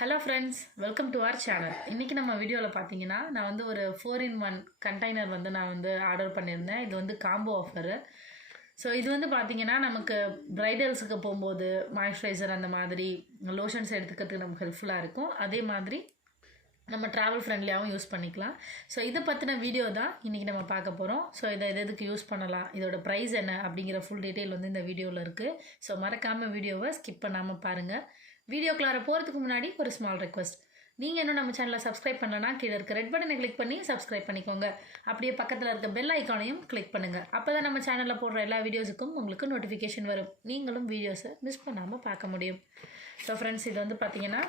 Hello friends, welcome to our channel. இன்னைக்கு நம்ம வீடியோல பாத்தீங்கன்னா நான் வந்து ஒரு 4-in-1 கண்டெய்னர் வந்து நான் வந்து ஆர்டர் பண்ணிருந்தேன். இது வந்து காம்போ ஆஃபர். சோ இது வந்து பாத்தீங்கன்னா நமக்கு பிரைடல்ஸ்க்கு போயும்போது மாய்ஸ்சரைசர் அந்த மாதிரி லோஷன்ஸ் எடுத்துக்கிறதுக்கு நமக்கு ஹெல்ப்ஃபுல்லா இருக்கும். அதே மாதிரி நம்ம travel friendlyயாவும் யூஸ் பண்ணிக்கலாம். சோ இத பத்தின வீடியோ தான் இன்னைக்கு நம்ம பார்க்க போறோம். சோ இத எதுக்கு யூஸ் பண்ணலாம், இதோட பிரைஸ் என்ன அப்படிங்கற full detail வந்து இந்த வீடியோல இருக்கு. சோ மறக்காம வீடியோவை skip பண்ணாம பாருங்க. வீடியோக்குள்ள போறதுக்கு முன்னாடி ஒரு ஸ்மால் ரிக்வெஸ்ட். நீங்க இன்னும் நம்ம சேனலை சப்ஸ்கிரைப் பண்ணலனா கீழ இருக்க ரெட் பட்டனை கிளிக் பண்ணி சப்ஸ்கிரைப் பண்ணிக்கோங்க. அப்படியே பக்கத்துல இருக்க பெல் ஐகானையும் கிளிக் பண்ணுங்க. அப்பதான் நம்ம சேனல்ல போடுற எல்லா வீடியோஸ்க்கும் உங்களுக்கு நோட்டிஃபிகேஷன் வரும். நீங்களும் வீடியோஸை மிஸ் பண்ணாம பார்க்க முடியும். ஸோ ஃப்ரெண்ட்ஸ், இது வந்து பார்த்தீங்கன்னா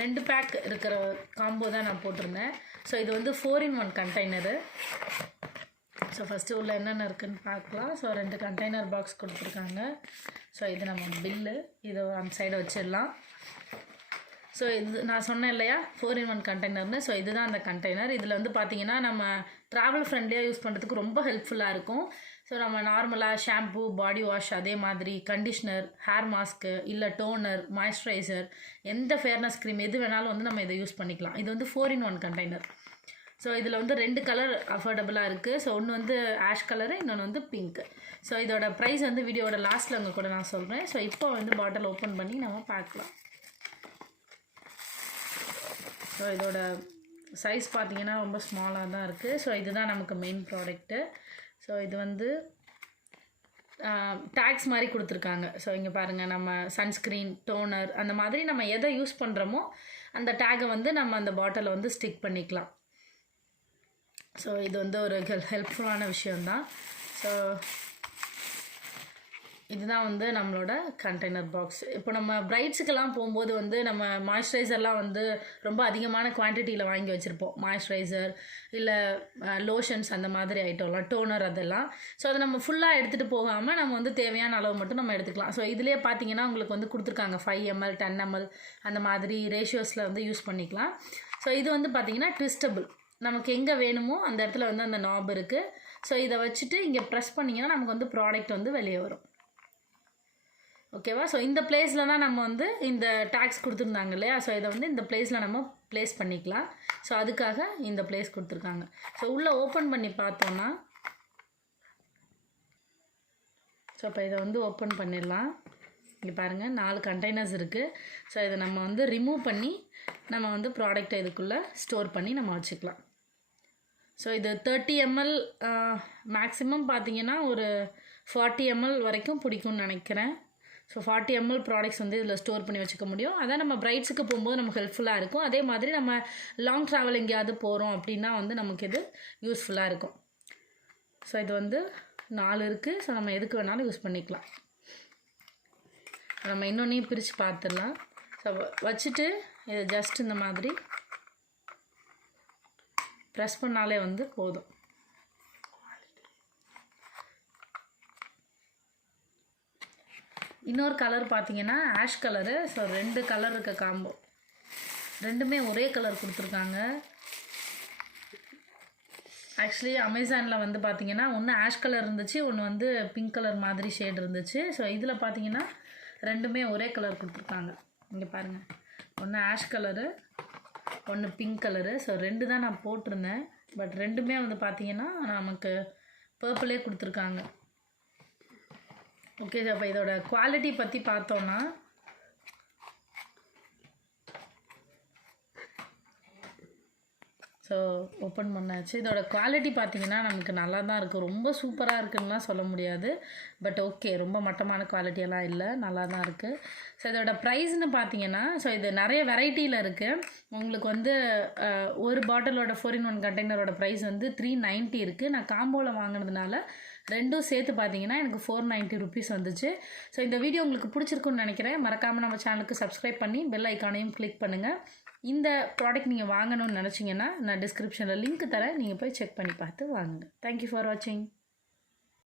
2 பேக் இருக்கிற காம்போ தான் நான் போட்டிருந்தேன். ஸோ இது வந்து 4-in-1 கண்டெய்னரு. ஸோ ஃபஸ்ட்டு உள்ள என்னென்ன இருக்குதுன்னு பார்க்கலாம். ஸோ 2 கண்டெய்னர் பாக்ஸ் கொடுத்துருக்காங்க. ஸோ இது நம்ம பில்லு, இதை அந்த சைடை வச்சிடலாம். ஸோ இது நான் சொன்னேன் இல்லையா 4-in-1 கண்டெய்னர்னு. ஸோ இதுதான் அந்த கண்டெய்னர். இதில் வந்து பார்த்திங்கன்னா நம்ம ட்ராவல் ஃப்ரெண்ட்லியாக யூஸ் பண்ணுறதுக்கு ரொம்ப ஹெல்ப்ஃபுல்லாக இருக்கும். ஸோ நம்ம நார்மலாக ஷாம்பு, பாடி வாஷ், அதே மாதிரி கண்டிஷ்னர், ஹேர் மாஸ்க்கு, இல்லை டோனர், மாய்ஸ்சரைசர், எந்த ஃபேர்னஸ் க்ரீம் எது வேணாலும் வந்து நம்ம இதை யூஸ் பண்ணிக்கலாம். இது வந்து 4-in-1 கண்டெய்னர். ஸோ இதில் வந்து 2 கலர் அஃபோர்டபுளாக இருக்குது. ஸோ ஒன்று வந்து ஆஷ் கலரு, இன்னொன்று வந்து பிங்க்கு. ஸோ இதோட ப்ரைஸ் வந்து வீடியோட லாஸ்ட்டில் உங்கள் கூட நான் சொல்கிறேன். ஸோ இப்போ வந்து பாட்டில் ஓப்பன் பண்ணி நம்ம பார்க்கலாம். ஸோ இதோட சைஸ் பார்த்திங்கன்னா ரொம்ப ஸ்மாலாக தான் இருக்குது. ஸோ இதுதான் நமக்கு மெயின் ப்ராடக்ட்டு. ஸோ இது வந்து டேக்ஸ் மாதிரி கொடுத்துருக்காங்க. ஸோ இங்கே பாருங்கள், நம்ம சன்ஸ்க்ரீன், டோனர் அந்த மாதிரி நம்ம எதை யூஸ் பண்ணுறோமோ அந்த டேகை வந்து நம்ம அந்த பாட்டிலை வந்து ஸ்டிக் பண்ணிக்கலாம். ஸோ இது வந்து ஒரு ஹெல்ப்ஃபுல்லான விஷயந்தான். ஸோ இதுதான் வந்து நம்மளோட கண்டெய்னர் பாக்ஸ். இப்போ நம்ம பிரைட்ஸுக்கெல்லாம் போகும்போது வந்து நம்ம மாய்ஸ்சரைசர்லாம் வந்து ரொம்ப அதிகமான குவான்டிட்டியில் வாங்கி வச்சுருப்போம். மாய்ஸ்சரைசர் இல்லை லோஷன்ஸ் அந்த மாதிரி ஐட்டம்லாம், டோனர் அதெல்லாம். ஸோ அதை நம்ம ஃபுல்லாக எடுத்துகிட்டு போகாமல் நம்ம வந்து தேவையான அளவு மட்டும் நம்ம எடுத்துக்கலாம். ஸோ இதிலே பார்த்தீங்கன்னா உங்களுக்கு வந்து கொடுத்துருக்காங்க 5 ml 10 ml அந்த மாதிரி ரேஷியோஸில் வந்து யூஸ் பண்ணிக்கலாம். ஸோ இது வந்து பார்த்திங்கன்னா ட்விஸ்டபிள். நமக்கு எங்கே வேணுமோ அந்த இடத்துல வந்து அந்த நாப் இருக்குது. ஸோ இதை வச்சுட்டு இங்கே ப்ரெஸ் பண்ணிங்கன்னா நமக்கு வந்து ப்ராடக்ட் வந்து வெளியே வரும். ஓகேவா? ஸோ இந்த பிளேஸில் தான் நம்ம வந்து இந்த டேக்ஸ் கொடுத்துருந்தாங்க இல்லையா? ஸோ இதை வந்து இந்த பிளேஸில் நம்ம ப்ளேஸ் பண்ணிக்கலாம். ஸோ அதுக்காக இந்த பிளேஸ் கொடுத்துருக்காங்க. ஸோ உள்ளே ஓப்பன் பண்ணி பார்த்தோன்னா, ஸோ இப்போ இதை வந்து ஓப்பன் பண்ணிடலாம். இங்கே பாருங்கள் 4 கண்டெய்னர்ஸ் இருக்குது. ஸோ இதை நம்ம வந்து ரிமூவ் பண்ணி நம்ம வந்து ப்ராடக்டை இதுக்குள்ளே ஸ்டோர் பண்ணி நம்ம வச்சுக்கலாம். ஸோ இது 30 ml மேக்ஸிமம் பார்த்திங்கன்னா ஒரு 40 ml வரைக்கும் பிடிக்கும்னு நினைக்கிறேன். ஸோ 40 ml ப்ராடக்ட்ஸ் வந்து இதில் ஸ்டோர் பண்ணி வச்சுக்க முடியும். அதான் நம்ம பிரைட்ஸுக்கு போகும்போது நமக்கு ஹெல்ப்ஃபுல்லாக இருக்கும். அதே மாதிரி நம்ம லாங் ட்ராவல் எங்கேயாவது போகிறோம் அப்படின்னா வந்து நமக்கு இது யூஸ்ஃபுல்லாக இருக்கும். ஸோ இது வந்து 4 இருக்குது. ஸோ நம்ம எதுக்கு வேணாலும் யூஸ் பண்ணிக்கலாம். நம்ம இன்னொன்றையும் பிரித்து பார்த்துடலாம். ஸோ வச்சுட்டு இதை ஜஸ்ட் இந்த மாதிரி ப்ரெஸ் பண்ணாலே வந்து போதும். இன்னொரு கலர் பார்த்தீங்கன்னா ஆஷ் கலரு. ஸோ 2 கலர் இருக்க காம்போ, ரெண்டுமே ஒரே கலர் கொடுத்துருக்காங்க. ஆக்சுவலி அமேசானில் வந்து பார்த்தீங்கன்னா ஒன்று ஆஷ் கலர் இருந்துச்சு, ஒன்று வந்து பிங்க் கலர் மாதிரி ஷேட் இருந்துச்சு. ஸோ இதில் பார்த்தீங்கன்னா ரெண்டுமே ஒரே கலர் கொடுத்துருக்காங்க. இங்கே பாருங்கள், ஒன்று ஆஷ் கலரு, ஒன்று பிங்க் கலரு. ஸோ 2 தான் நான் போட்டிருந்தேன். பட் ரெண்டுமே வந்து பார்த்தீங்கன்னா நமக்கு பர்பிளே கொடுத்துருக்காங்க. ஓகே. அப்போ இதோட குவாலிட்டி பற்றி பார்த்தோன்னா, ஸோ ஓப்பன் பண்ணாச்சு. இதோட குவாலிட்டி பார்த்திங்கன்னா நமக்கு நல்லா தான் இருக்குது. ரொம்ப சூப்பராக இருக்குதுன்னா சொல்ல முடியாது. பட் ஓகே, ரொம்ப மட்டமான குவாலிட்டியெல்லாம் இல்லை, நல்லா தான் இருக்குது. ஸோ இதோட ப்ரைஸ்னு பார்த்தீங்கன்னா, ஸோ இது நிறைய வெரைட்டியில் இருக்குது. உங்களுக்கு வந்து ஒரு பாட்டிலோட 4-in-1 கண்டெய்னரோட ப்ரைஸ் வந்து 390 இருக்குது. நான் காம்போவில் வாங்கினதுனால ரெண்டும் சேர்த்து பார்த்தீங்கன்னா எனக்கு 490 ருபீஸ் வந்துச்சு. ஸோ இந்த வீடியோ உங்களுக்கு பிடிச்சிருக்குன்னு நினைக்கிறேன். மறக்காமல் நம்ம சேனலுக்கு சப்ஸ்கிரைப் பண்ணி பெல் ஐக்கானையும் கிளிக் பண்ணுங்கள். இந்த ப்ராடக்ட் நீங்கள் வாங்கணும்னு நினச்சிங்கன்னா நான் டிஸ்கிரிப்ஷனில் லிங்க் தரேன். நீங்கள் போய் செக் பண்ணி பார்த்து வாங்குங்க. தேங்க்யூ ஃபார் வாட்சிங்.